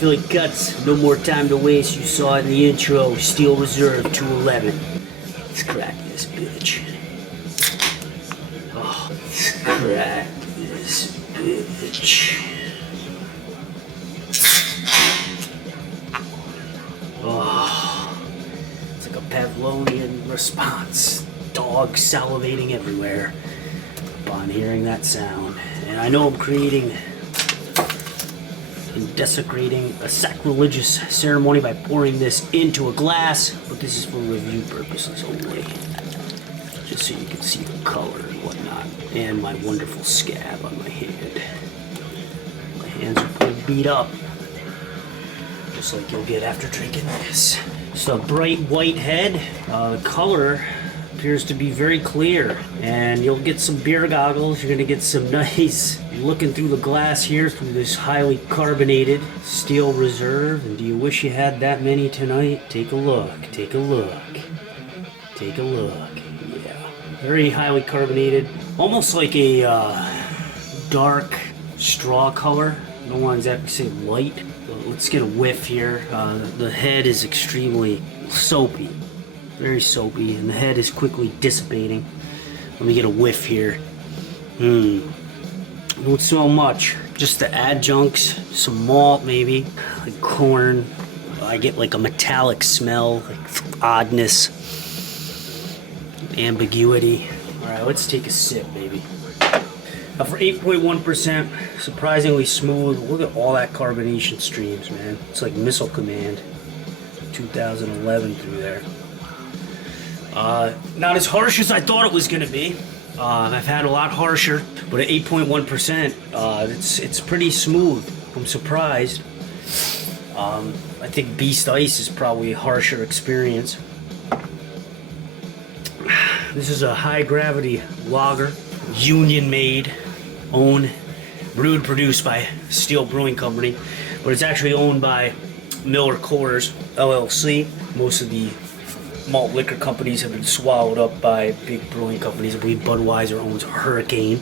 Philly Kuts. No more time to waste. You saw it in the intro. Steel Reserve 211. Let's crack this bitch. Oh, let's crack this bitch. Oh, it's like a Pavlovian response. Dog salivating everywhere upon hearing that sound. And I know I'm creating and desecrating a sacrilegious ceremony by pouring this into a glass, but this is for review purposes only. Just so you can see the color and whatnot, and my wonderful scab on my hand. My hands are pretty beat up, just like you'll get after drinking this. So a bright white head, the color appears to be very clear, and you'll get some beer goggles. You're gonna get some nice looking through the glass here through this highly carbonated Steel Reserve. And do you wish you had that many tonight? Take a look, take a look, take a look. Yeah, very highly carbonated, almost like a dark straw color. I don't want to exactly say light, but let's get a whiff here. The head is extremely soapy. Very soapy, and the head is quickly dissipating. Let me get a whiff here. Don't smell much. Just the adjuncts, some malt maybe, like corn. I get like a metallic smell, like oddness, ambiguity. All right, let's take a sip, baby. For 8.1%, surprisingly smooth. Look at all that carbonation streams, man. It's like Missile Command 2011 through there. Not as harsh as I thought it was going to be. I've had a lot harsher, but at 8.1%, it's pretty smooth. I'm surprised. I think Beast Ice is probably a harsher experience. This is a high gravity lager, Union made, owned, brewed, produced by Steel Brewing Company, but it's actually owned by Miller Coors LLC. Most of the malt liquor companies have been swallowed up by big brewing companies. I believe Budweiser owns Hurricane.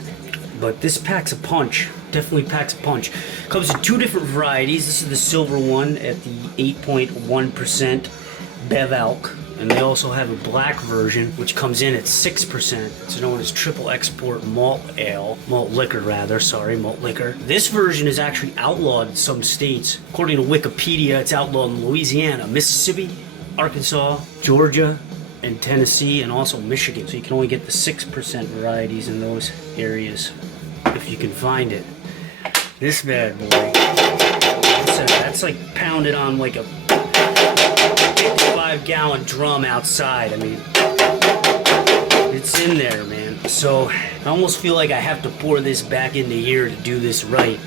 But this packs a punch. Definitely packs a punch. Comes in two different varieties. This is the silver one at the 8.1% Bev Alc. And they also have a black version, which comes in at 6%. It's known as triple export malt ale. Malt liquor, rather. Sorry, malt liquor. This version is actually outlawed in some states. According to Wikipedia, it's outlawed in Louisiana, Mississippi, Arkansas, Georgia, and Tennessee, and also Michigan. So you can only get the 6% varieties in those areas if you can find it. This bad boy, that's like pounded on like a 55-gallon drum outside. I mean, it's in there, man. So I almost feel like I have to pour this back into here to do this right,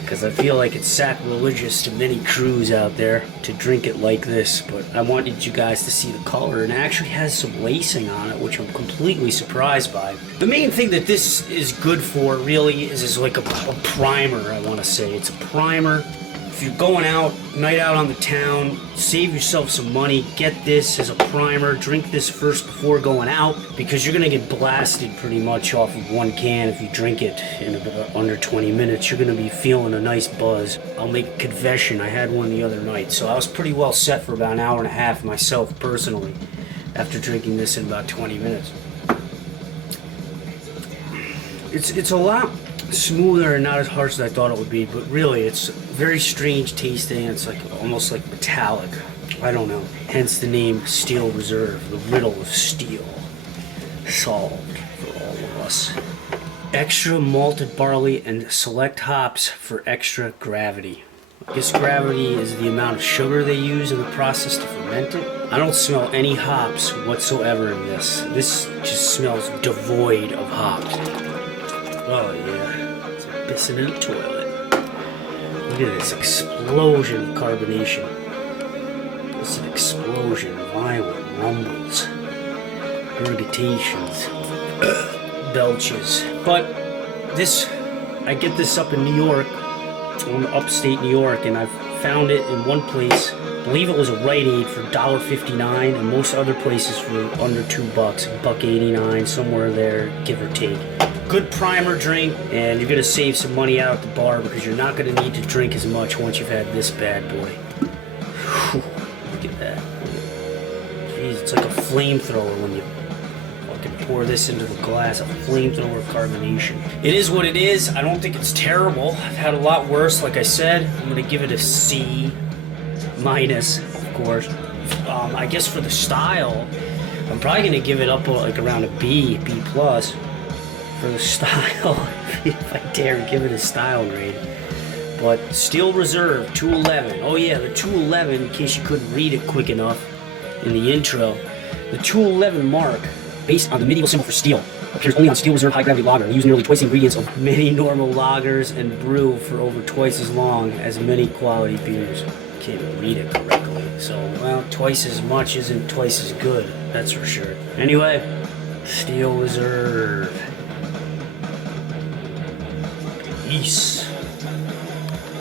because I feel like it's sacrilegious to many crews out there to drink it like this. But I wanted you guys to see the color, and it actually has some lacing on it, which I'm completely surprised by. The main thing that this is good for really is like a primer, I want to say. It's a primer. If you're going out, night out on the town, save yourself some money, get this as a primer, drink this first before going out, because you're going to get blasted pretty much off of one can if you drink it in about under 20 minutes. You're going to be feeling a nice buzz. I'll make a confession, I had one the other night, so I was pretty well set for about an hour and a half myself personally after drinking this in about 20 minutes. It's a lot smoother and not as harsh as I thought it would be, but really it's very strange tasting. It's like almost like metallic. I don't know. Hence the name Steel Reserve, the riddle of steel solved for all of us. Extra malted barley and select hops for extra gravity. I guess gravity is the amount of sugar they use in the process to ferment it. I don't smell any hops whatsoever in this. This just smells devoid of hops. Oh yeah, it's like pissing in a toilet. Look at this explosion of carbonation. It's an explosion, violent rumbles, gurgitations, belches. But this, I get this up in New York, in upstate New York, and I've found it in one place. I believe it was a Rite Aid for $1.59, and most other places for under $2, $1.89, somewhere there, give or take. Good primer drink, and you're gonna save some money out at the bar because you're not gonna need to drink as much once you've had this bad boy. Whew, look at that. Jeez, it's like a flamethrower when you fucking pour this into the glass. A flamethrower carbonation. It is what it is. I don't think it's terrible. I've had a lot worse. Like I said, I'm gonna give it a C minus, of course. I guess for the style, I'm probably gonna give it up like around a B plus for the style. If I dare give it a style grade. But Steel Reserve 211. Oh yeah, the 211, in case you couldn't read it quick enough in the intro. The 211 mark, based on the medieval symbol for steel, appears only on Steel Reserve High Gravity Lager. They use nearly twice the ingredients of many normal lagers and brew for over twice as long as many quality beers. Can't read it correctly. So, well, twice as much isn't twice as good. That's for sure. Anyway, Steel Reserve. Peace.